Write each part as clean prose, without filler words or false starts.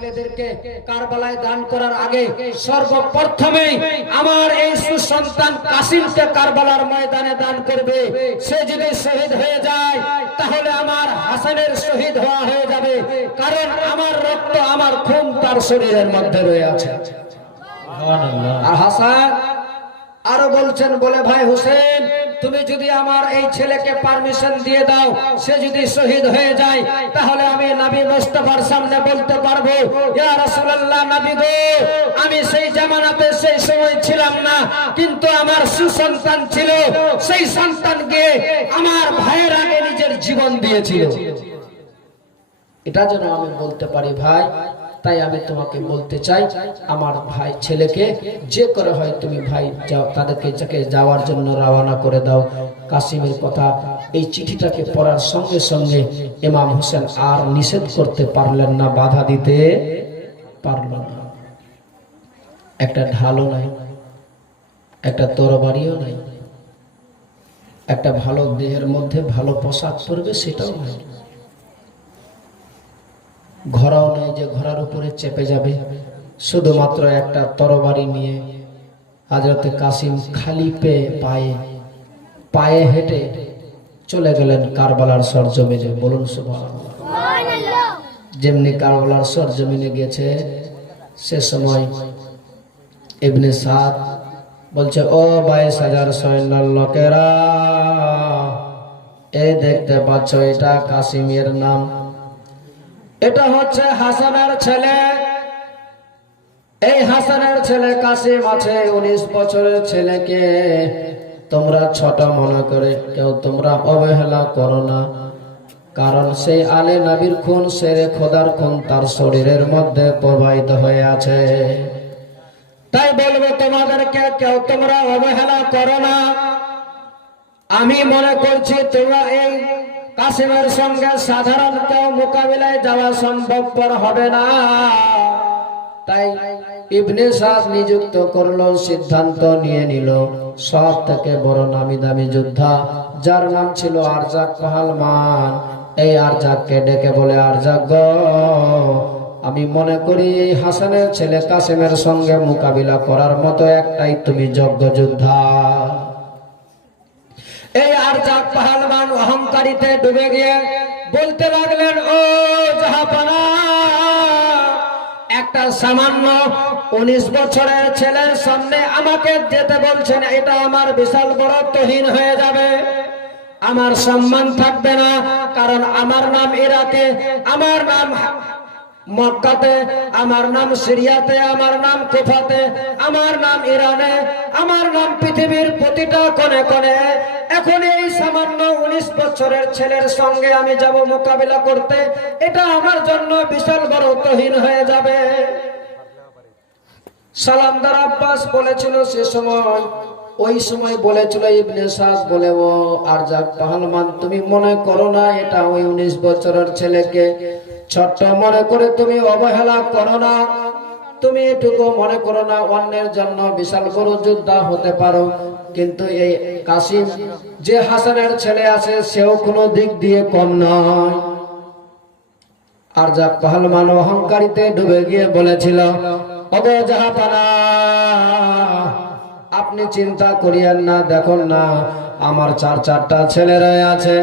ছেলেদেরকে কারবালায় দান করার আগে সর্বপ্রথমেই আমার এই সুসন্তান কাসিমকে কারবালার ময়দানে দান করবে। সে যদি শহীদ হয়ে যায় তাহলে আমার হাসানের শহীদ হওয়া হয়ে যাবে, কারণ আমার রক্ত আমার খুন তার শরীরের মধ্যে রয়ে আছে। আর হাসান আরো বলছেন, বলে ভাই হোসেন, তুমি যদি আমার এই ছেলেকে পারমিশন দিয়ে দাও, সে যদি শহীদ হয়ে যায় তাহলে আমি নবী মুস্তাফার সামনে বলতে পারবো, ইয়া রাসূলুল্লাহ, নবী গো, আমি সেই জামানাতে সেই সময় ছিলাম না, কিন্তু আমার সুসন্তান ছিল, সেই সন্তানকে আমার ভাইয়ের আগে নিজের জীবন দিয়েছিল। এটা যেন আমি বলতে পারি ভাই, তাই আমি তোমাকে বলতে চাই, আমার ভাই ছেলেকে যে করে হয় তুমি ভাই যাও, তাদেরকে যাওয়ার জন্য রওনা করে দাও। কাসিমের কথা, এই চিঠিটাকে পড়ার সঙ্গে সঙ্গে ইমাম হোসেন আর নিষেধ করতে পারলেন না, বাধা দিতে পারলেন না। একটা ঢালও নাই, একটা তরবারিও নাই, একটা ভালো দেহের মধ্যে ভালো পোশাক পরবে সেটাও নাই, ঘোড়াও নেই যে ঘোড়ার উপরে চেপে যাবে, শুধুমাত্র একটা তরবারি নিয়ে হযরত কাসিম খালি পায়ে পায়ে হেঁটে চলে গেলেন কারবালার সরজমিনে। বলুন সুবহানাল্লাহ। যেমনি কারবালার সরজমিনে গেছে, সে সময় ইবনে সাদ বলছে, ও 22,000 সৈন্যের লোকেরা, এই দেখতে পাচ্ছ, এটা কাসিমের নাম, এটা হচ্ছে হাসানের ছেলে। এই হাসানের ছেলে কাসিম আছে, 19 বছরের ছেলেকে তোমরা ছোট মনে করে কেউ তোমরা অবহেলা করো না, কারণ সেই আলে নবীর খুন, শেরে খোদার খুন তার শরীরের মধ্যে প্রবাহিত হয়ে আছে। তাই বলবো তোমাদেরকে, কেউ তোমরা অবহেলা করো না। আমি মনে করছি তোমরা এই কাসিমের সঙ্গে সাধারণ কেউ মোকাবিলায় যাওয়া সম্ভবপর হবে না। তাই ইবনে সাদ নিযুক্ত করলো, সিদ্ধান্ত নিয়ে নিল, সব থেকে বড় নামি দামি যোদ্ধা যার নাম ছিল আরজাক পাহালমান, এই আরজাককে ডেকে বলে, আরজাক গো, আমি মনে করি এই হাসানের ছেলে কাসিমের সঙ্গে মোকাবিলা করার মতো একটাই তুমি যোগ্য যোদ্ধা। এই আরজাক পাহালমান অহংকারিতে ডুবে গিয়ে বলতে লাগলেন, ও জাহাপানা, একটা সামান্য 19 বছরের ছেলের সামনে আমাকে যেতে বলছেন, এটা আমার বিশাল বড় তোহিন হয়ে যাবে, আমার সম্মান থাকবে না, কারণ আমার নাম ইরাকে, আমার নাম মক্কাতে, আমার নাম সিরিয়াতে, আমার নাম কুফাতে, আমার নাম ইরানে, আমার নাম পৃথিবীর প্রতিটা কোণে কোণে। এখন এই সামান্য 19 বছরের ছেলের সঙ্গে আমি যাব মোকাবিলা করতে, এটা আমার জন্য বিশাল বড় তোহিন হয়ে যাবে। সালামদার আব্বাস বলেছিল সে সময়, ওই সময় বলেছিল ইবনে সাদ বলে, ও আরজাক পাহালমান, তুমি মনে করো না এটা ওই 19 বছরের ছেলেকে ছোট্ট মনে করে তুমি অবহেলা করো না, তুমি এটুকু মনে করো না অন্যের জন্য বিশাল বড় যোদ্ধা হতে পারো, কিন্তু এই কাসিম যে হাসানের ছেলে আছে সেও কোনো দিক দিয়ে কম নয়। আরজাক পাহালমান অহংকারিতে ডুবে গিয়ে বলেছিল, ওগো জাহাপানা, আপনি চিন্তা করিয়েন না, দেখুন না আমার 4টা ছেলেরা আছে,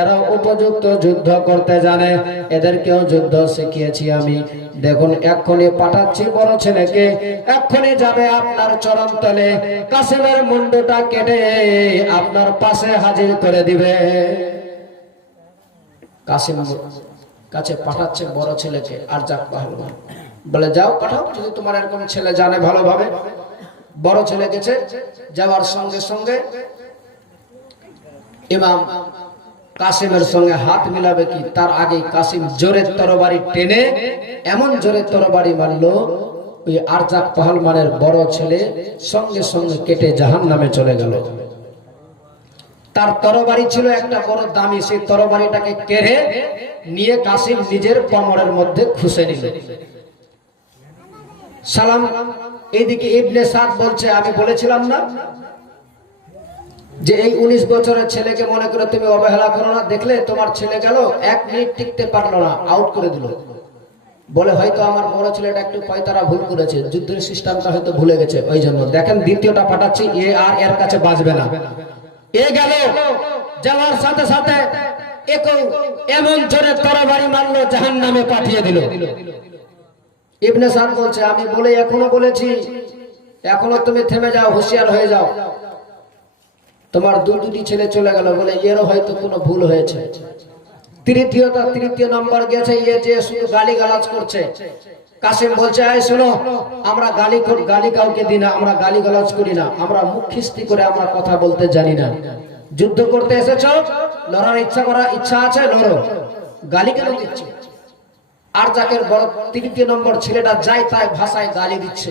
এরা উপযুক্ত যুদ্ধ করতে জানে, এদেরকেও যুদ্ধ শিখিয়েছি আমি, দেখুন এক্ষুনি পাঠাচ্ছি বড় ছেলেকে, এক্ষুনি যাবে আপনার চরণ তলে, কাসিমের মুন্ডটা কেটে আপনার পাশে হাজির করে দিবে। কাসিম কাছে পাঠাচ্ছে বড় ছেলেকে, আরজাক পাহালমান বলে, যাও পাঠাও, যদি তোমার এরকম ছেলে জানে ভালোভাবে। বড় ছেলে গেছে, যাওয়ার সঙ্গে সঙ্গে ইমাম কাসিমের সঙ্গে হাত মিলাবে কি তার আগে কাসিম জোরে তরবারি টেনে এমন জোরে তরবারি মারলো, ওই আরজাক পাহালমানের বড় ছেলে সঙ্গে সঙ্গে কেটে জাহান্নামে চলে গেল। তার তরবারি ছিল একটা বড় দামি, সেই তরবারিটাকে কেড়ে নিয়ে কাসিম নিজের কোমরের মধ্যে খুশে নিল। সালাম এইদিকে ইবনে সাদ বলছে, আমি বলেছিলাম না যে এই 19 বছরের ছেলেকে মনে করে তুমি অবহেলা করো না, দেখলে তোমার ছেলে গেল 1 মিনিট টিকতে পারলো না, আউট করে দিল। বলে হয়তো আমার বড় ছেলেটা একটু পয়তারা ভুল করেছে, যুদ্ধের সিস্টেমটা হয়তো ভুলে গেছে, ওই জন্য। দেখেন দ্বিতীয়টা পাঠাচ্ছি, এ আর এর কাছে বাঁচবে না। এ গেল, যাওয়ার সাথে সাথে এমন জোরে তরবারি মারলো, জাহান্নামে পাঠিয়ে দিল। ইবনে সাদ বলছে, আমি বলে এখনো বলেছি, এখনো তুমি থেমে যাও, হুঁশিয়ার হয়ে যাও। তোমার দুটি ছেলে চলে গেল, বলে এরও হয়তো কোনো ভুল হয়েছে। তৃতীয় নম্বর গেছে, ইয়ে যে শুধু গালি গালাজ করছে। কাসিম বলছে, এই শোনো, আমরা গালি কাউকে দিই না, আমরা গালি গালাজ করি না, আমরা মুখ খিস্তি করে আমরা কথা বলতে জানি না। যুদ্ধ করতে এসেছো, লড়ার ইচ্ছা আছে, লড়ো, গালি কেন দিচ্ছ? আর যাকের বড় তৃতীয় নম্বর ছেলেটা যায় তাই ভাষায় গালি দিচ্ছে।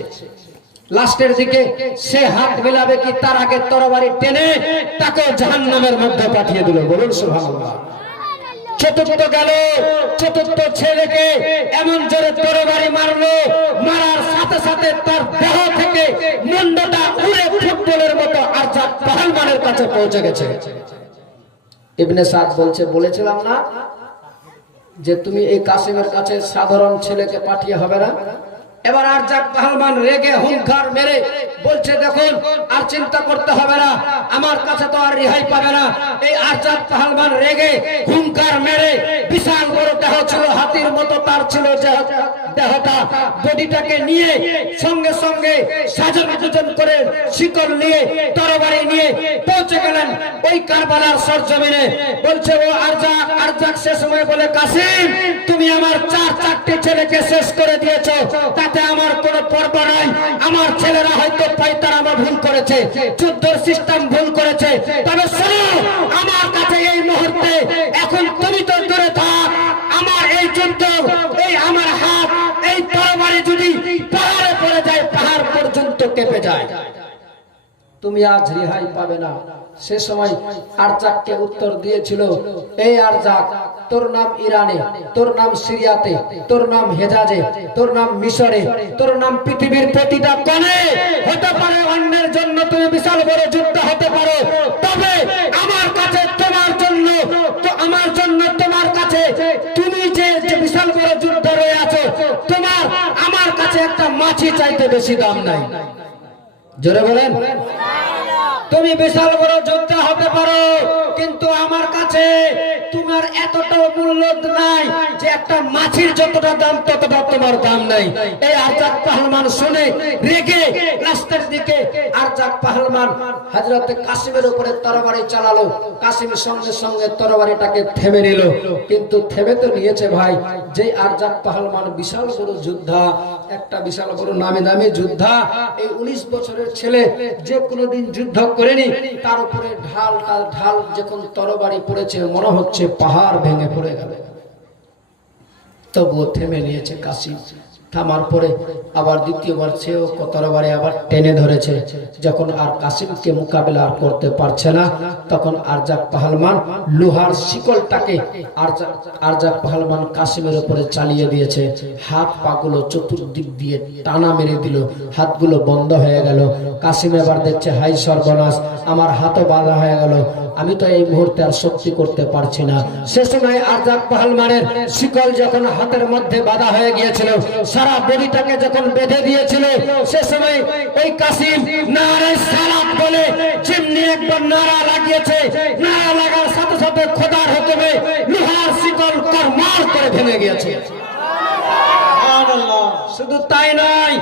লাস্টের দিকে সে হাত মেলাবে কি তার আগে তরবারি টেনে তাকে জাহান্নামের মধ্যে পাঠিয়ে দিল। বলুন সুবহানাল্লাহ। চতুর্থ ছেলেকে এমন জোরে তরবারি মারলো, মারার সাথে সাথে তার দেহ থেকে মুন্ডটা উড়ে ফুটবলের মতো আরজাক পাহলমানের কাছে পৌঁছে গেছে। ইবনে সাদ বলছে, বলেছিলাম না যে তুমি এই কাসিমের কাছে সাধারণ ছেলেকে পাঠিয়ে হবে না। এবার আরজাক পাহলমান রেগে হুঙ্কার মেরে বলছে, দেখুন আর চিন্তা করতে হবে না, আমার কাছে তো আর রেহাই পাবে না। এই আরজাক পাহলমান রেগে হুঙ্কার মেরে, বিশাল বড় দেহ ছিল, হাতির মতো তার ছিল দেহটা, বডিটাকে নিয়ে সঙ্গে সঙ্গে সাজান করে শিকল নিয়ে তরবারি নিয়ে পৌঁছে গেলেন ওই কারবালার সরজমিনে। বলছে, ও আরজাক সে সময় বলে, কাসিম তুমি আমার চারটি ছেলেকে শেষ করে দিয়েছো, তাতে আমার কোনো পরোয়া নাই। আমার ছেলেরা হয়তো পায়তারা ভুল করেছে, যুদ্ধের সিস্টেম ভুল করেছে, তবে শোনো, আমার কাছে এই মুহূর্তে এখন তুমি তো দূরে থাক, আমার এই যুদ্ধ, এই আমার হাত, এই তরবারি যদি পাহাড়ে পড়ে যায়, পাহাড় পর্যন্ত কেঁপে যায়, তুমি আজ রেহাই পাবে না। সে সময় আরজাককে উত্তর দিয়েছিল, এই আরজাক, তোর নাম ইরানে, তোর নাম সিরিয়াতে, তোর নাম হেজাজে, তোর নাম মিশরে, তোর নাম পৃথিবীর প্রতিটা কোণে হতে পারে, অন্যের জন্য তুমি বিশাল বড় যুদ্ধ হতে পারো, তবে আমার কাছে তোমার জন্য, তো আমার জন্য তোমার কাছে, তুমি যে বিশাল বড় যুদ্ধ রয়ে আছো, তোমার আমার কাছে একটা মাছি চাইতে বেশি দাম নাই। জোরে বলেন। তুমি বিশাল বড় যোদ্ধা হতে পারো, কিন্তু আমার কাছে তোমার এতটাও মূল্য নাই যে একটা মাছির যতটা দাম ততটা তোমার দাম নাই। এই আরজাক পাহলমান শুনে রেগে লাস্টের দিকে আরজাক পাহলমান হযরতে কাসিমের উপরে তরবারি চালালো। কাসিম সঙ্গে সঙ্গে তরবারিটাকে থেমে নিল, কিন্তু থেমে তো নিয়েছে ভাই, যে আরজাক পাহলমান বিশাল বড় যোদ্ধা, একটা বিশাল বড় নামি দামি যোদ্ধা, এই 19 বছরের ছেলে যে কোনোদিন যুদ্ধ করেনি, তার উপরে ঢাল যখন তরবারি পড়েছে, মনে হচ্ছে পাহাড় ভেঙে পড়ে গেল। তবুও থেমে নিয়েছে কাসিম। থামার পরে আবার দ্বিতীয়বার সেও তরবারি আবার টেনে ধরেছে। যখন আর কাসিমকে মোকাবেলা করতে পারছে না, তখন আরজাক পাহলমান লোহার শিকলটাকে আরজাক পাহলমান কাসিমের উপরে চালিয়ে দিয়েছে। হাত পাগুলো চতুর্দিক দিয়ে টানা মেরে দিল, হাতগুলো বন্ধ হয়ে গেল। কাসিম এবার দেখছে, হাই সর্বনাশ, আমার হাতও বাঁধা হয়ে গেল, আমি তো এই মুহূর্তে আর শক্তি করতে পারছি না। সে সময় আরজাক পাহলমানের শিকল যখন হাতের মধ্যে বাঁধা হয়ে গিয়েছিল, সারা বডিটাকে যখন বেঁধে দিয়েছিল, সে সময় ওই কাসিম নারে সালাত বলে যেমনি একবার নারা লাগিয়েছে, নারা লাগার সাথে সাথে খোদার হুকুমে লোহার শিকল করমার করে ভেঙে গিয়েছে। শুধু তাই নয়,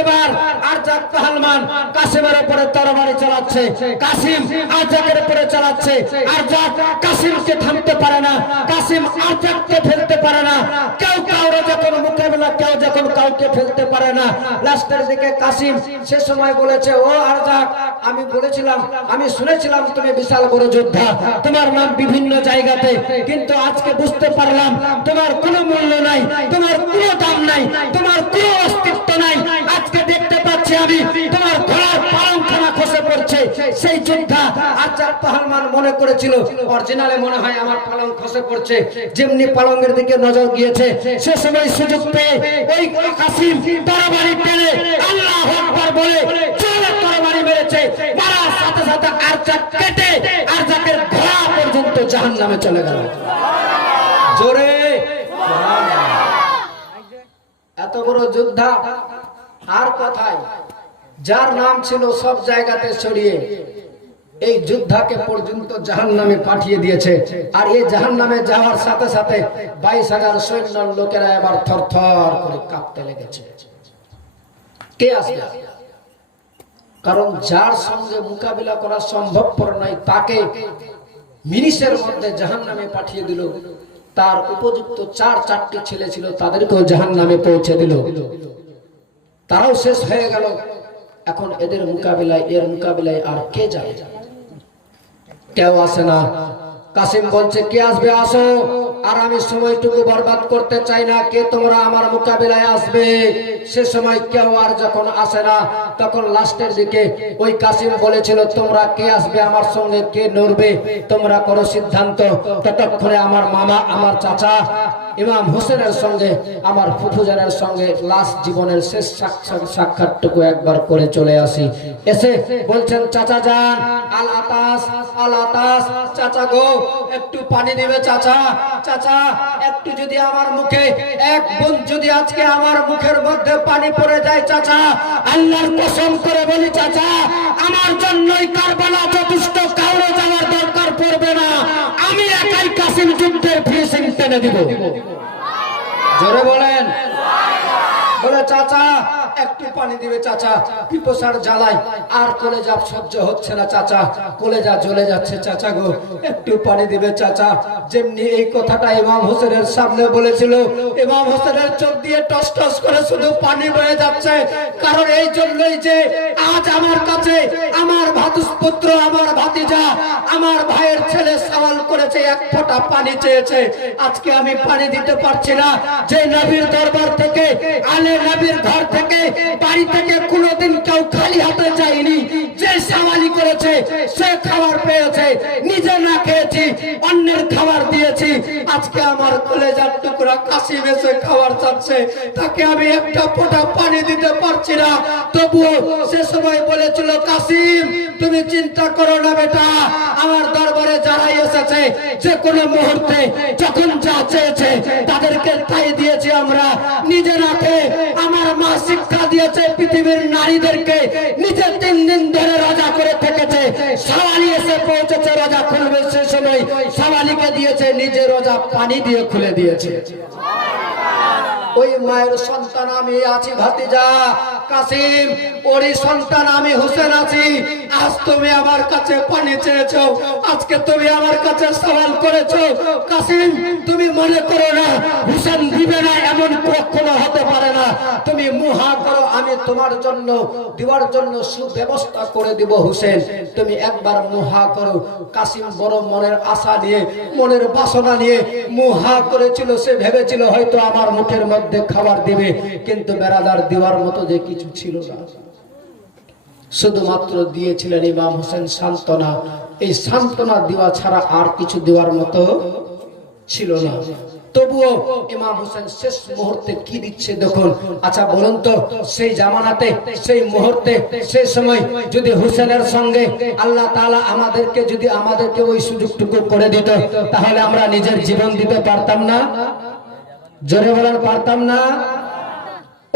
এবার আরজাক পাহলমান কাসিমের উপরে তরবারি চালাচ্ছে, কাসিম আরজাকের উপরে চালাচ্ছে। আরজাক কাসিমকে থামতে পারে না, কাসিম আরজাককে ফেলতে পারে না, কেউ কাউরে যখন মোকাবেলা, কেউ যখন কাউকে ফেলতে পারে না। লাস্টের দিকে কাসিম সে সময় বলেছে, ও আরজাক, আমি বলেছিলাম, আমি শুনেছিলাম তুমি বিশাল বড় যোদ্ধা, তোমার নাম বিভিন্ন জায়গাতে, কিন্তু আজকে বুঝতে পারলাম তোমার কোনো মূল্য নাই, তোমার কোনো দাম নাই, তোমার কোনো অস্তিত্ব নাই। আজকে দেখতে পাচ্ছি আমি তোমার ঘোড়ার পালংখানা খসে পড়ছে। সেই যোদ্ধা আরজাক পাহলমান মনে করেছিল অরিজিনালে মনে হয় আমার পালং খসে পড়ছে, যেমনি পালংয়ের দিকে নজর গিয়েছে, সে সময় সুযোগ পেয়ে ওই কাসিম তরবারি টেনে আল্লাহু আকবার বলে জোরে তরবারি মেরেছে। মারার সাথে সাথে আরজাক কেটে আরজাকের ঘোড়া পর্যন্ত জাহান্নামে চলে গেল। জোরে বড় যোদ্ধা আর কথায়, যার নাম ছিল সব জায়গাতে ছড়িয়ে, এই যোদ্ধাকে পর্যন্ত জাহান্নামে পাঠিয়ে দিয়েছে। আর এই জাহান্নামে যাওয়ার সাথে সাথে 22,000 সৈন্যর লোকেরা এবার থরথর করে কাঁপতে লেগেছে। কে আসবে? কারণ যার সঙ্গে মোকাবিলা করা সম্ভবপর নয় তাকে মিনিটের মধ্যে জাহান্নামে পাঠিয়ে দিল। তার উপযুক্ত 4টি ছেলে ছিল, তাদেরকেও জাহান্নামে পৌঁছে দিল, তারাও শেষ হয়ে গেল। এখন এর মোকাবিলায় আর কে যাবে? কেউ আসে না। কাসিম বলছে, কে আসবে? আসো। আর আমি সময়টুকু বরবাদ করতে চাই না, কে তোমরা আমার মোকাবিলায় আসবে? সে সময় কেউ আর যখন আসে না, তখন লাস্টের দিকে ওই কাসিম বলেছিল, তোমরা কে আসবে আমার সঙ্গে, কে লড়বে, তোমরা করো সিদ্ধান্ত। ততক্ষণে আমার মামা, আমার চাচা ইমাম হোসেনের সঙ্গে, আমার ফুফুজানের সঙ্গে লাস্ট জীবনের শেষ সাক্ষাৎটুকু একবার করে চলে আসি। এসে বলছেন, চাচা যান, আল আতাস, আল আতাস, চাচা গো একটু পানি দিবে চাচা, চাচা একটু যদি আমার মুখে এক বুঁদ যদি আজকে আমার মুখের মধ্যে পানি পড়ে যায় চাচা, আল্লাহর কসম করে বলি চাচা, আমার জন্যই কারবালা যথেষ্ট, কাউরে যাওয়ার দরকার পড়বে না, আমি একাই কাসিম যুদ্ধের ফিনিশিং টেনে দিব। জোরে বলেন। বলে, চাচা একটু পানি দিবে চাচা, পিপাসার জ্বালায় আর কলেজা সহ্য হচ্ছে না চাচা, কলেজা জ্বলে যাচ্ছে চাচা গো, একটু পানি দিবে চাচা। যেমনি এই কথাটা ইমাম হোসেনের সামনে বলেছিল, ইমাম হোসেনের চোখ দিয়ে টস টস করে শুধু পানি বয়ে যাচ্ছে। কারণ এই জন্যই যে আজ আমার কাছে আমার ভাতুষপুত্র, আমার ভাতিজা, আমার ভাইয়ের ছেলে সওয়াল করেছে, এক ফোঁটা পানি চেয়েছে, আজকে আমি পানি দিতে পারছি না। যে নবীর দরবার থেকে, আলে নবীর ঘর থেকে, বাড়ি থেকে কোনোদিন কেউ খালি হাতে যায়নি, যে সওয়ালি করেছে সে খাবার পেয়েছে, নিজে না খেয়েছি অন্যের খাবার দিয়েছি। আজকে আমার কলেজার টুকরা কাসিম এসে খাবার চাচ্ছে, তাকে আমি একটা ফোঁটা পানি দিতে পারছি না। তবুও সে সময় বলেছিল, কাসিম তুমি চিন্তা করো না বেটা, আমার দরবারে যারাই এসেছে যে কোনো মুহূর্তে যখন যা চেয়েছে তাদেরকে তাই দিয়েছি আমরা, নিজে না খেয়ে। আমার মা শিক্ষা দিয়েছে পৃথিবীর নারীদেরকে, নিজে 3 দিন ধরে রোজা করে থেকেছে, সওয়ালি এসে পৌঁছেছে রোজা খুলবে, সে সময় সওয়ালিকে দিয়েছে, নিজে রোজা পানি দিয়ে খুলে দিয়েছে। ওই মায়ের সন্তান আমি আছি ভাতিজা কাসিম, ওরই সন্তান আমি হোসেন আছি। আজ তুমি আমার কাছে পানি চেয়েছো, আজকে তুমি আমার কাছে সওয়াল করেছো। কাসিম তুমি মনে করো না হোসেন দিবে না, এমন কখনো হতে পারে না। তুমি মুহা করো, আমি তোমার জন্য দেওয়ার জন্য সুব্যবস্থা করে দিব হোসেন, তুমি একবার মুহা করো। কাসিম বড় মনের আশা নিয়ে, মনের বাসনা নিয়ে মুহা করেছিল। সে ভেবেছিল হয়তো আমার মুখের মধ্যে খাবার দিবে, কিন্তু বেরাদার দেওয়ার মতো যে কিছু ছিল না, শুধুমাত্র দিয়েছিলেন ইমাম হোসেন সান্ত্বনা। এই সান্ত্বনা দেওয়া ছাড়া আর কিছু দেওয়ার মতো ছিল না। তবুও ইমাম হোসেন শেষ মুহূর্তে কি দিচ্ছে দেখুন। আচ্ছা বলুন তো, সেই জামানাতে, সেই মুহূর্তে, সেই সময় যদি হোসেনের সঙ্গে আল্লাহ তাআলা আমাদেরকে ওই সুযোগটুকু করে দিত, তাহলে আমরা নিজের জীবন দিতে পারতাম না? জোরে বলেন, পারতাম না?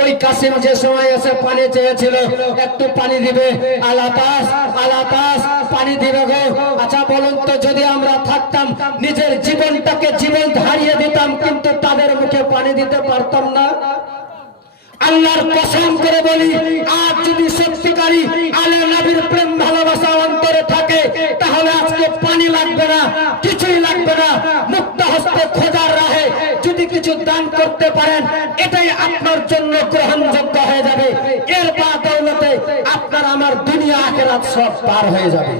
ওই কাসিম যে সময় এসে পানি চেয়েছিল, একটু পানি দিবে, আলাতাস আলাতাস পানি দিবে গো। আচ্ছা বলুন তো, যদি আমরা থাকতাম নিজের জীবনটাকে জীবন হারিয়ে দিতাম, কিন্তু তাদের মুখে পানি দিতে পারতাম না? আল্লাহর কসম করে বলি, আজ যদি সত্যিকারী আলে নবীর প্রেম ভালোবাসা অন্তরে থাকে, তাহলে আজকে পানি লাগবে না, কিছুই লাগবে না। মুক্ত হস্তে খোদার রাহে যদি কিছু দান করতে পারেন, এটাই আপনার জন্য গ্রহণযোগ্য হয়ে যাবে। এর বাদৌলতে আপনার আমার দুনিয়া আখিরাত সব পার হয়ে যাবে।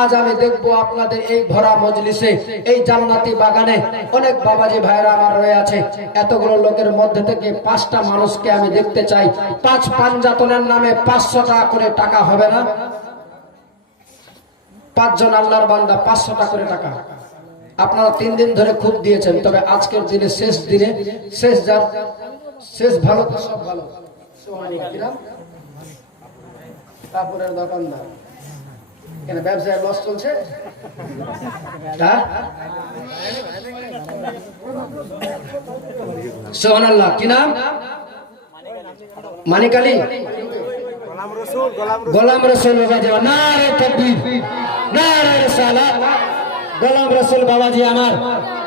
আজ আমি দেখবো আপনাদের এই ভরা মজলিসে, এই জান্নাতি বাগানে অনেক বাবাজি ভাইরা আমার রয়ে আছে। এতগুলো লোকের মধ্যে থেকে 5টা মানুষকে আমি দেখতে চাই। 5 পাঞ্জাতনের নামে 500 টাকা করে টাকা হবে না? 5 জন আল্লাহর বান্দা 500 টাকা করে টাকা। আপনারা 3 দিন ধরে খুব দিয়েছেন, তবে আজকের দিনে শেষ দিনে শেষ ভালো তো সব ভালো। কাপড়ের দোকানদার কেন ব্যবসায় লস চলছে? হ্যাঁ, সুবহানাল্লাহ। কি নাম? মানিক আলী, গোলাম রসুল বাবাজি। নারে তাকবীর, নারে রিসালাত। গোলাম রসুল বাবাজি আমার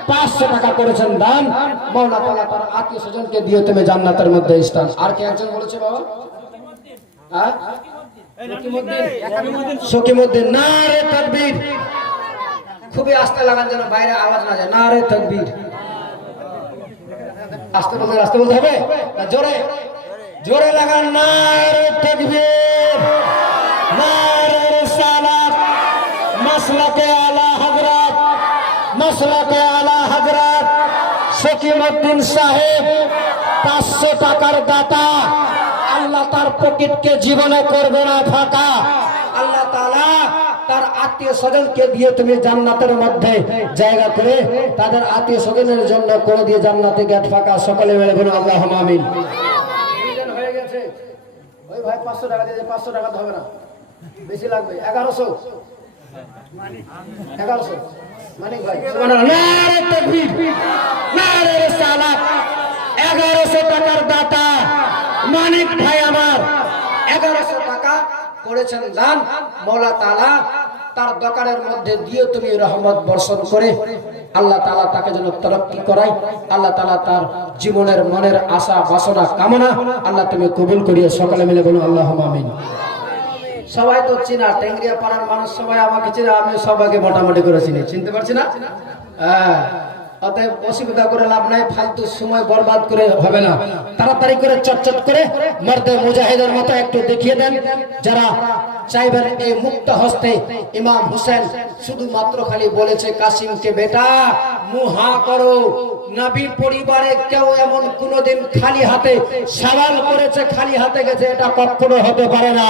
500 টাকা করেছেন দান। মাওলা তাআলা তার আত্মীয় স্বজনকে দিয়ে তুমি জান্নাতের মধ্যে স্থান। আর কে একজন বলেছে বাবা? হ্যাঁ, শকিমউদ্দিন। নারে তাকবীর। খুবই আস্তে লাগান যেন বাইরে আওয়াজ না যায়। নারে তাকবীর। আস্তে বলতে হবে না জোরে? জোরে লাগান। নারে তাকবীর, নারে রিসালাত। মাসলাকে আলা হযরত, মাসলাকে আলা হযরত শকিমউদ্দিন সাহেব 500 টাকার দাতা। আল্লাহ তার পকেটকে জীবনে করবে না ফাঁকা। আল্লাহ তাআলা তার আত্মীয় স্বজনকে দিয়ে তুমি জান্নাতের মধ্যে জায়গা করে তাদের আত্মীয় স্বজনের জন্য করে দিয়ে জান্নাতে গেট ফাঁকা। সকলে মিলে বলুন আল্লাহুম্মা আমিন। হয়ে গেছে ওই ভাই 500 টাকা দিয়ে 500 টাকা হবে না, বেশি লাগবে। 1100 মানিক ভাই। সুবহানাল্লাহ। নারে তাকবীর, নারে রিসালাত। 1100 টাকার দাতা মানিক ভাই আমার 1100 টাকা করেছেন দান। মাওলা তাআলা তার দোকানের মধ্যে দিয়ে তুমি রহমত বর্ষণ করে আল্লাহ তাআলা তাকে যেন তরক্কি করায়। আল্লাহ তাআলা তার জীবনের মনের আশা বাসনা কামনা আল্লাহ তুমি কবুল করিয়ে। সকলে মিলে বলুন আল্লাহুম্মা আমিন। সবাই তো চিনা, টেংরিয়া পাড়ার মানুষ সবাই আমাকে চিনে, আমি সবাইকে মোটামুটি করে চিনি। চিনতে পারছি না? হ্যাঁ, অতএব অসুবিধা করে লাভ নাই, ফালতু সময় বরবাদ করে হবে না। তাড়াতাড়ি করে চটচট করে মর্দে মুজাহিদের মতো একটু দেখিয়ে দেন। যারা চাইবেন এই মুক্ত হস্তে ইমাম হোসেন শুধুমাত্র খালি বলেছে কাসিমকে বেটা মুহা করো। নবী পরিবারে কেউ এমন কোনদিন খালি হাতে সওয়াল করেছে খালি হাতে গেছে? এটা কখনো হতে পারে না।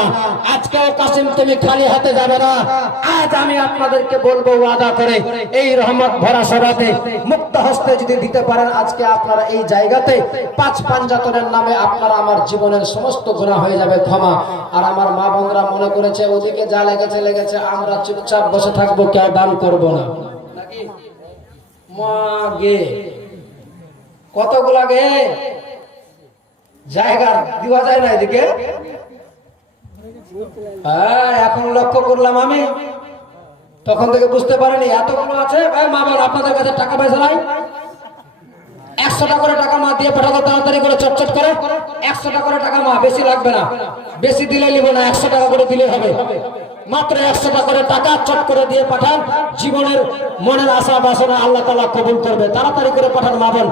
আজকেও কাসিম তুমি খালি হাতে যাবে না। আজ আমি আপনাদেরকে বলবো ওয়াদা করে এই রহমত ভরা সভাতে মুক্ত হস্তে যদি দিতে পারেন, আজকে আপনারা এই জায়গাতে 5 পাঞ্জাতনের নামে আপনারা আমার জীবনের সমস্ত গুনাহ হয়ে যাবে ক্ষমা। আর আমার মা বোনরা মনে করেছে ওদিকে যা লেগেছে আমরা চুপচাপ বসে থাকবো, কেউ দান করবো না নাকি? মাগে কতগুলা গে জায়গা দেওয়া যায় না এদিকে। হ্যাঁ, এখন লক্ষ্য করলাম আমি, তখন থেকে বুঝতে পারিনি এতগুলো আছে। মা বোন আপনাদের কাছে টাকা পয়সা নাই? 100 টাকা করে টাকা মা দিয়ে পাঠাবো তাড়াতাড়ি করে চটচট করে। 100 টাকা করে টাকা মা, বেশি লাগবে না, বেশি দিলে নিব না, 100 টাকা করে দিলে হবে। মাত্র 100 টাকা করে টাকা চট করে দিয়ে পাঠান। জীবনের মনের আশা বাসনা আল্লাহ তাআলা কবুল করবে। তাড়াতাড়ি করে পাঠান মা বোন।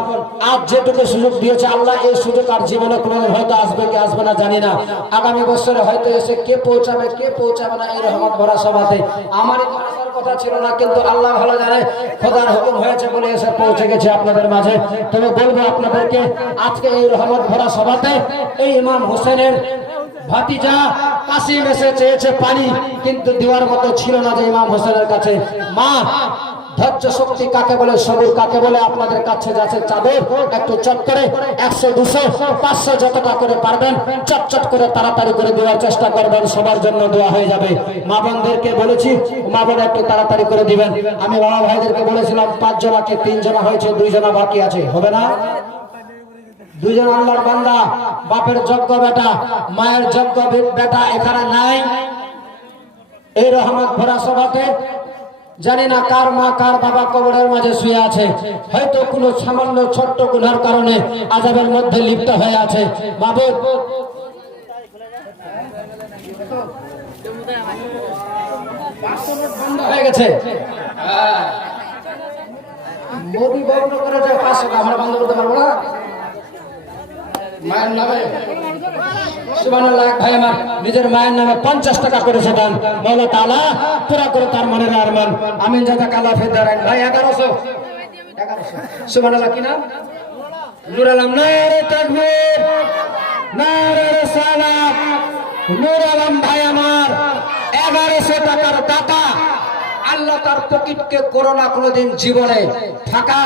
আজ যেটুকু সুযোগ দিয়েছে আল্লাহ, এই সুযোগ আর জীবনে কোনোদিন হয়তো আসবে কি আসবে না জানি না। আগামী বছরে হয়তো এসে কে পৌঁছাবে না এই রহমত ভরা সভাতে। আমারই তো আসার কথা ছিল না, কিন্তু আল্লাহ ভালো জানে খোদার হুকুম হয়েছে বলে এসে পৌঁছে গেছে আপনাদের মাঝে। তবে বলবো আপনাদেরকে আজকে এই রহমত ভরা সভাতে এই ইমাম হোসেনের ভাতিজা কাসিম এসে চেয়েছে পানি, কিন্তু দেওয়ার মতো ছিল না যে ইমাম হোসেনের কাছে। মা ধৈর্য শক্তি কাকে বলে, সবুর কাকে বলে, আপনাদের কাছে যাচ্ছে চাদর একটু চট করে 100 200 500 যতটা করে পারবেন চটচট করে তাড়াতাড়ি করে দেওয়ার চেষ্টা করবেন। সবার জন্য দোয়া হয়ে যাবে। মা বোনদেরকে বলেছি মা বোন একটু তাড়াতাড়ি করে দিবেন। আমি বাবা ভাইদেরকে বলেছিলাম 5 জনাকে 3 জনা হয়েছে, 2 জনা বাকি আছে, হবে না? 2 জন আল্লাহর বান্দা, বাপের যোগ্য বেটা মায়ের যোগ্য বেটা এখানে নাই। এই রহমত ভরা সভাতে জানি না কার মা কার বাবা কবরের মাঝে শুয়ে আছে, হয়তো কোনো সামান্য ছোট্ট গুনার কারণে আযাবের মধ্যে লিপ্ত হয়ে আছে। বাবুর বন্ধ হয়ে গেছে। মোদি বন্ধ করেছে 500 টাকা, আমরা বন্ধ করতে পারবো না মায়ের নামে। সুবহানাল্লাহ। এক ভাই আমার নিজের মায়ের নামে 50 টাকা করেছে দান। মাওলানা তাআলা পুরা করে তার মনের আরমান। আমিন জাযাকাল্লাহ ফিদ্দারাইন। ভাই 1100 সুবহানাল্লাহ। কি নাম? নূর আলম। নারে তাকবীর, নারে রিসালাত। নূর আলম ভাই আমার 1100 টাকার দাতা। আল্লাহ তার পকেটকে করোনা কোনদিন জীবনে ফাঁকা।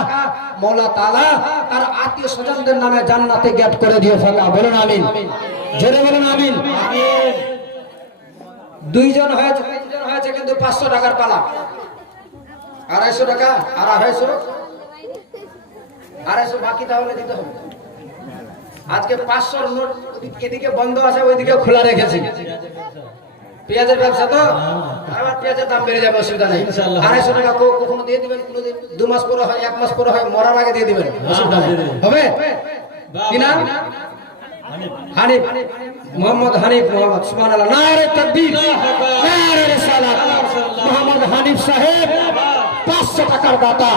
মাওলানা তাআলা তার আত্মীয় স্বজনদের নামে জান্নাতে গেট করে দিয়ে ফাঁকা। বলুন আমিন, জোরে বলুন আমিন। 2 জন হয়েছে, 3 জন হয়েছে কিন্তু 500 টাকার পালা। 250 টাকা আর 250 বাকি তাহলে দিতে হবে। আজকে 500 নোট এদিকে বন্ধ আছে, ওইদিকে খোলা রেখেছি। পেঁয়াজের ব্যবসা তো, আবার পেঁয়াজের দাম বেড়ে যাবে, অসুবিধা নেই। 250 টাকা কখনো দিয়ে দিবেন, কোনোদিন 2 মাস পরে হয়, 1 মাস পরে হয়, মরার আগে দিয়ে দিবেন, অসুবিধা নেই। হবে কি না? হানিফ মোহাম্মদ হানিফ মোহাম্মদ, সুবহানাল্লাহ, নারে তাকবীর, নারে রিসালাত। মোহাম্মদ হানিফ সাহেব 500 টাকার দাতা,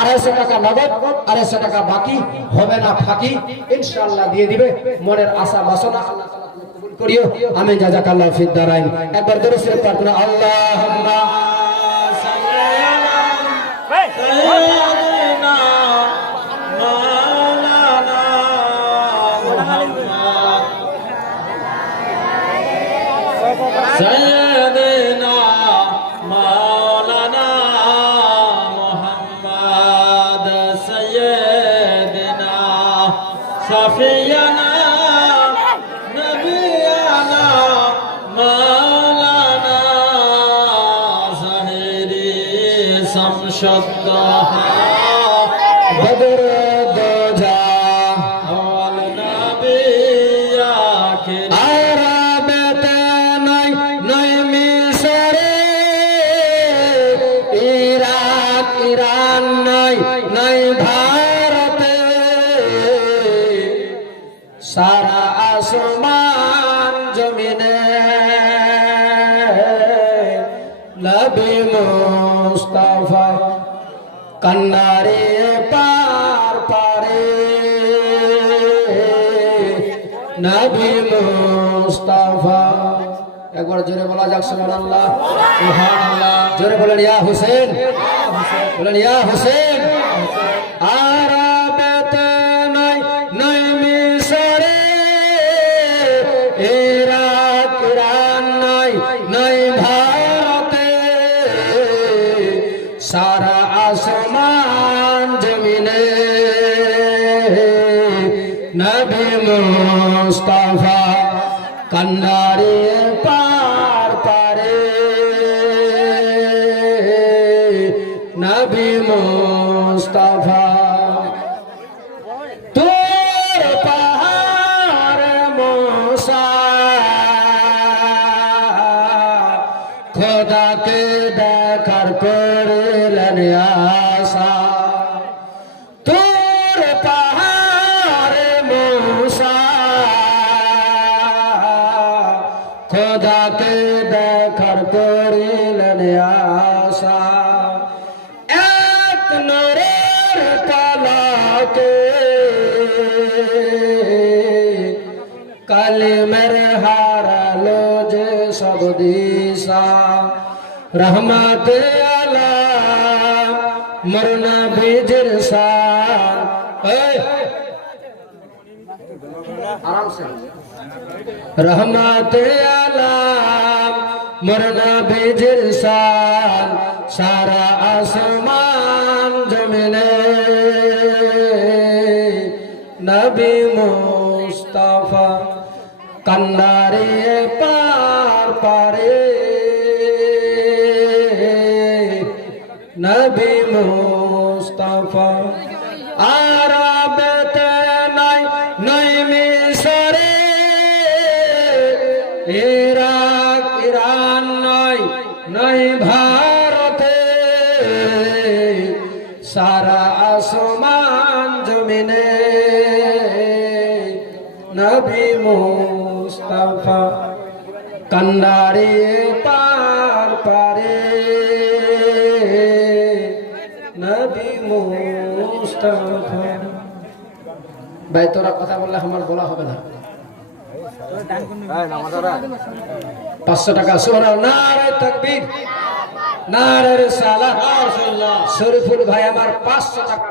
250 টাকা নগদ, 250 টাকা বাকি, হবে না ফাঁকি, ইনশাআল্লাহ দিয়ে দিবে। মনের আশা বাসনা আল্লাহ তাআলা কবুল করিও, আমিন। জাযাকাল্লাহু ফিদ দারাইন। একবার দরুদ শরীফ পাঠ করুন। আল্লাহুম্মা সাল্লি আলা সাইয়্যিদিনা মাওলানা মুহাম্মদ সাইয়্যিদিনা মাওলানা মুহাম্মদ সাইয়্যিদিনা সাফিয়ানা নবিয়ানা মাওলানা জাহিরি শামসুদ্দোহা বদর দোজা ওয়াল নবিয়া আখির আরবেতে নাই নাই মিসরে, ইরাক ইরান নাই নাই ভারতে, সারা আসমান জমিনে নবী মুস্তাফা কন্নারে পার পারে, নবী মুস্তাফা। একবার জোরে বলা যাক সুবহানাল্লাহ, সুবহানাল্লাহ। জোরে বলেন ইয়া হুসেন, বলেন ইয়া হুসেন। আরবেতে নাই নাই মিসরে, ইরাক ইরান নাই নাই ভারতে, সারা আসমান জমিনে নবী মুস্তাফা কন্নারে পার পারে, নবী মুস্তাফা। তোর পাহাড় মুসা খোদাকে দেখার করলেন আশা, তোর পাহাড় মুসা খোদাকে দেখার করলেন আশা, এক নূরের পালকে কালিমের হারালো যে সব দিশা, রহমতে আলাম মোর নবীজির শান। আরাম সে রহমতে আলাম মোর নবীজির শান, সারা আসমান জমিনে নবী মুস্তাফা কন্নারে পার পারে, নবী মুস্তাফা। আরবেতে নাই নাই মিসরে, ইরাক ইরান নাই নাই ভারতে, সারা আসমান জমিনে নবী মুস্তাফা কন্নারে পার পারে, নবী মুস্তাফা। ভাই তোরা কথা বললে আমার বলা হবে না। 500 টাকা। সুবহানাল্লাহ, নারে তাকবীর, নারে রিসালাত। শরীফুল ভাই আমার 500 টাকা।